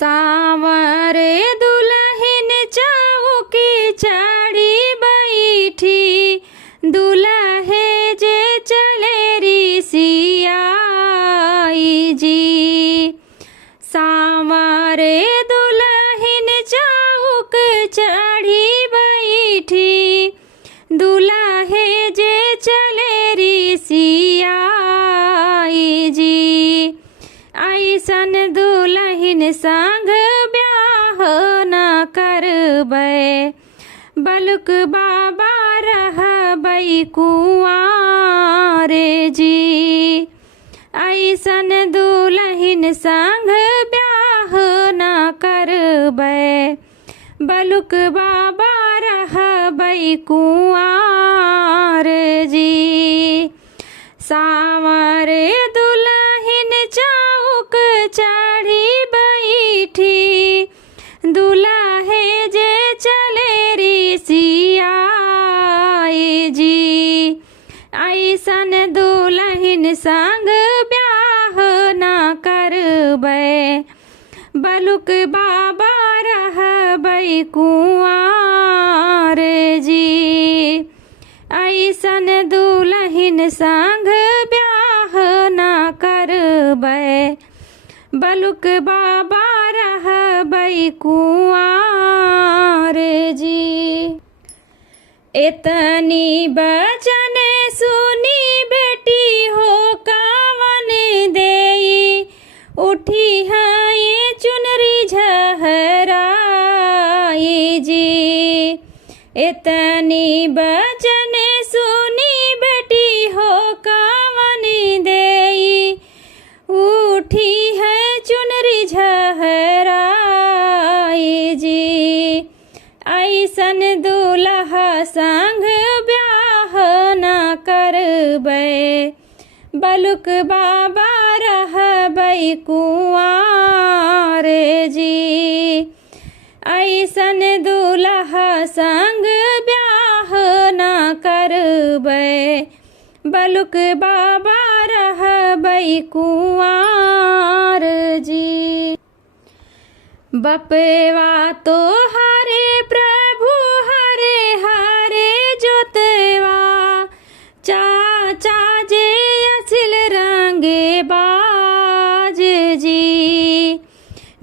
सावरे दुल्हन चौकी चढ़ी बैठी, दुल्हे जे चले रिसियाई जी। सावरे दुल्हन चौक चढ़ी बैठी, दुल्हे जे चले रिसियाई जी। ऐसन दुल्हन संग ब्याह न करबै, बलुक बाबा रहबै कुआर जी। ऐसन दुल्हन संग ब्याह न करबै, बलुक बाबा रहबै कुआर जी। सावरे दुल्हन चौक चढ़ी बैठी, दुल्हे जे चले रिसियाई जी। ऐसन दुल्हन संग ब्याह न करबै, बलुक बाबा रहबै कुआर जी। ऐसन दुल्हन संग ब्याह न करबै, बलुक बाबा रहबै कुआर जी। एतनी बचन सुनी बेटी हो कावन देई, उठी है चुनरी झहराई जी। एतनी बचन सुनी बेटी हो कावन देई, उठी है चुनरी झहराई जी। ऐसन दुल्हा संग ब्याह न करबै, बलुक बाबा रहबै कुआर जी। ऐसन दुल्हा संग ब्याह न करबै, बलुक बाबा रहबै कुआर जी। बपवा तो हरे प्रभु हरे हरे जोतवा, चाचा जे असिल रंगे बाज जी।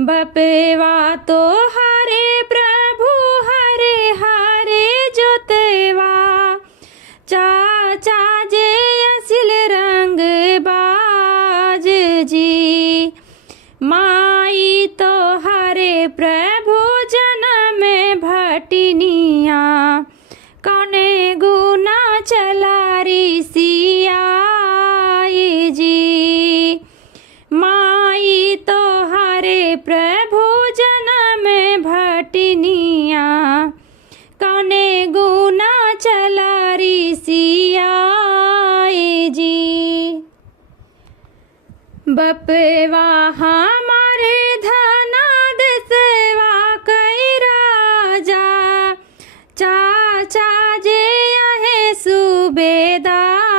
बपवा तो हरे प्रभु हरे हरे जोतवा, चाचा जे असिल रंग बाज जी। माई तो हरे प्रभु जन्म भटिनिया, कौने गुना चला रिसियाई जी। माई तो हरे प्रभु जन्म भटिनिया, कौने गुना चला रिसियाई जी। बपवा हमारे धना देसवा कई राजा, चाचा जे आहे सूबेदार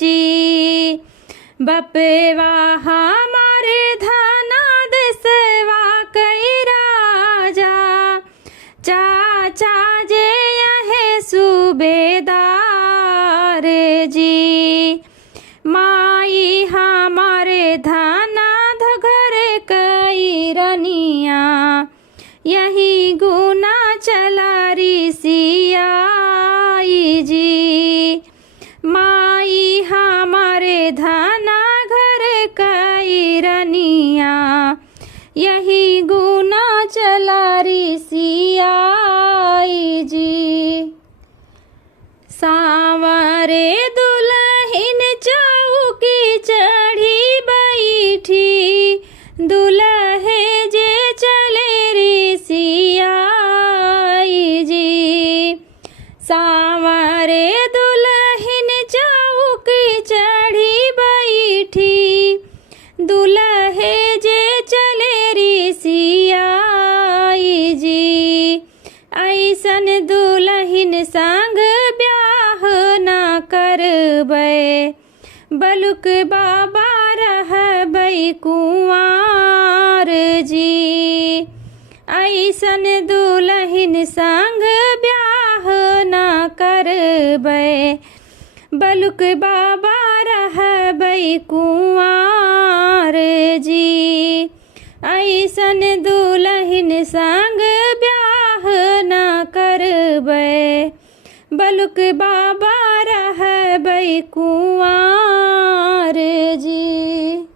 जी। बपवा हमारे धना देसवा कई राजा, चाचा जे आहे सूबेदार जी। माई हमारे धाना धगर कई रनिया, यही गुना चला रिसियाई जी। माई हमारे धाना घर कई रनिया, यही गुना चला रिसियाई जी। सावरे दुल्हन चौकी चढ़ी बैठी, दुल्हे जे चले रिसियाई जी। सावरे दुल्हन चौकी चढ़ी बैठी, दुल्हे जे चले रिसियाई जी। ऐसन दुल्हन संग ब्याह न करबै, बलुक बाबा रहबै कुआर जी। ऐसन दुलहिन संग ब्याह ना करबै बलुक बाबा रहबै कुंवार जी। ऐसन दुलहिन संग ब्याह ना करबै बलुक बाबा रहबै कुंवार जी।